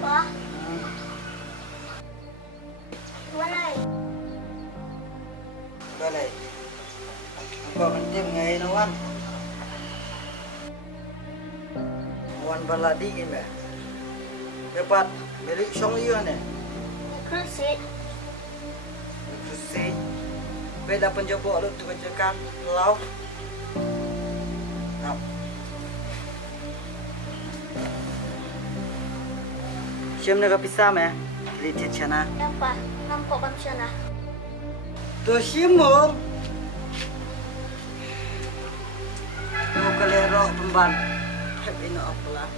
Pa, walay. Balay. Apa penting ngai nawan? Wan baladi gini. Dapat beli song iyo ne. Krusit. Susi. Beda penjobo lu tu kerjakan lau. Nah. Siam nak pisah meh. Lihat cina. Nampak, nampak bang siya na. Tu siam mo. Tu kalero pemban. Happy no apa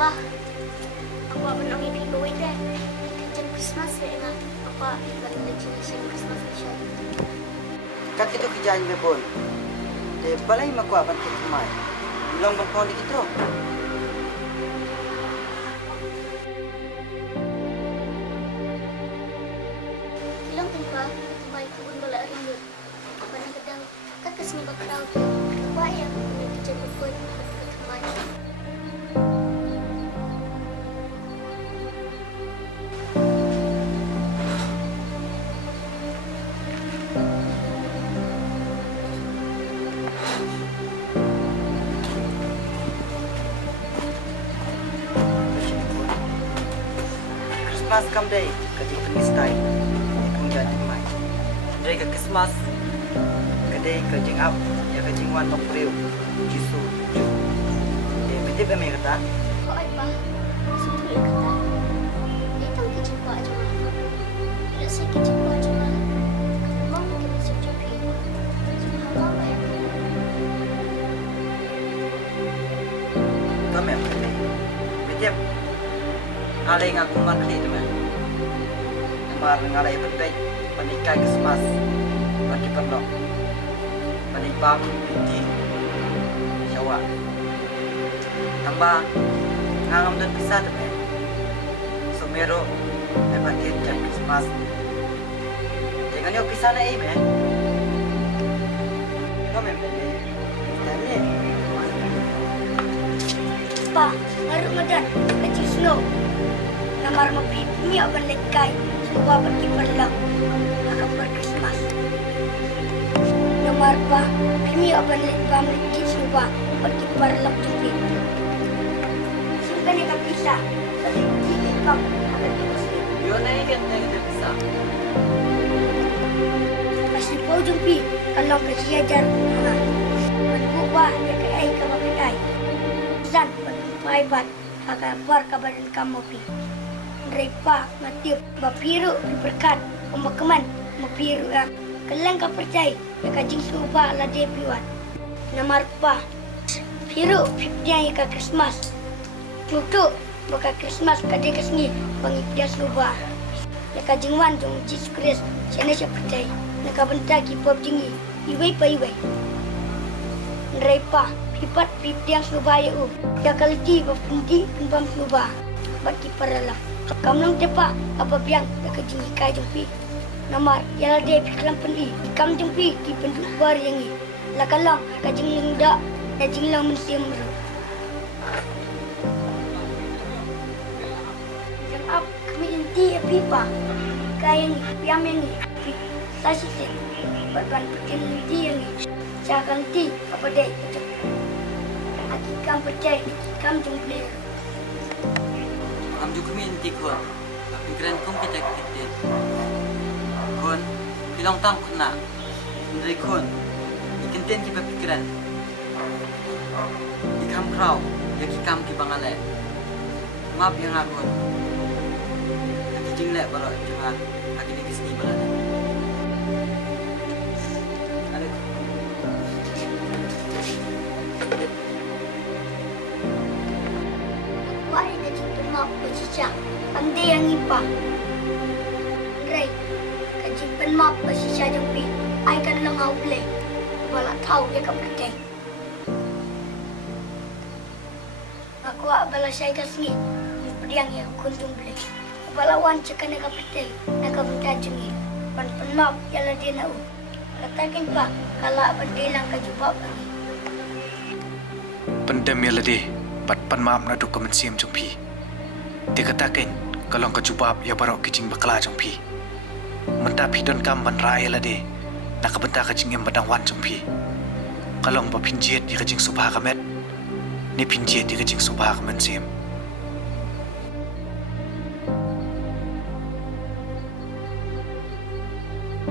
Pa, ako ako nang ipigawin deh. Kecil Christmas ya nga. Apa ibarat destinasi Christmas siya. Kat itu kerjaan bebol. De balai maku aban kita mai. Bilang berkau di kita. Ilang kan pa, may kubun bala rin yun. Panang kadang kakas ni bakraw ko. Kaya ko may kecil bukod. Kamay. Christmas come day, kadi penistai. Ikung jadi mai. Day ke Christmas. Kadi ke jing up, ya ke jing wan nok priu. Jisu. De bete be me kata. Kok ay pa, sulit kata. Itang kecil pa aja mah. Bila saya kecil pa aja mah. Mau mungkin bisa cuci. Subhanallah ya. Kami am kadi. Bete. Ngalai ngaku man kadi tu man. Mar ngalai pentai panikai Christmas. Bagi perlo. Panipam binti. Syawa. Tambah ngangam dan pisah tu man. Sumero memang dia jadi Christmas. Jangan yo pisah na man. Kami am kadi. Tanya. Pa, Ramadan, kecil snow. Namar mapit, miya balekay. Suwa berkiperlang. Akan berkrismas. Namar pa, miya balekay. Suwa berkiperlang jupit. Simpan yang kapisa. Sa tingin kang akan dimasih. Yo na ikan na kita pisah. Pasti po jumpi. Kalau kasiajar. Berbuwa, ya kaya ka mapitay. Zan, paibat. Akan bar kabaran kamu pi. Repa ngatiup bapiru berkat pembakaman mapiru ya kelang ka percaya ya kajing suba la de piwat namar pa piru pipdia ya ka Christmas tutu baka Christmas kade kesni pangipdia suba ya kajing wan jong Jesus Christ sana siya percaya nakabenta ki pop jingi iway pa iway repa pipat pipdia suba ya ya kalti bapundi pimpam suba baki parala Kamlang tepa apa biang dekat jingkai jumpi. Namar yala de piklam pendi kam jumpi ki penduk bar yangi. Lakalang ka jingling da na jinglang mensiam ro. Jang ap kami inti pipa. Kayang piam yangi. Tasi se. Berban petin inti yangi. Jangan ti apa dai. Aki kam percaya kam jumpi. Am juga minti kon. Pikiran kong kita kita. Kon, bilang tang kena. Dari kon, ikan ten kita pikiran. Ikam krau, ya kikam ki bangale. maaf yang aku. Lagi jinglet baru cuma lagi di sini baru. Ada. Wah, ini kecil maaf bersisa. Ande yang ipa. Ray, kecil maaf bersisa jampi. Ai kan lang au play. Wala tahu dia kapatid. Aku bala saya kasih. Yang kunjung play. Balawan cakap nak kapatid. Nak kapatid jungi. Pan maaf jala dia nak. Katakan pa kalau berdilang kejubab lagi. Pendam ya lade, bat pan maaf na duk kaman siam jong pi. Dia katakan kalau kejubab ya barok kicing bakla jong pi. Mentap hidon kam ban raya lade, nak kebentar kicing yang badang wan jong pi. Kalau ba pinjiet di kicing subha kamet, ni pinjiet di kicing subha kaman siam.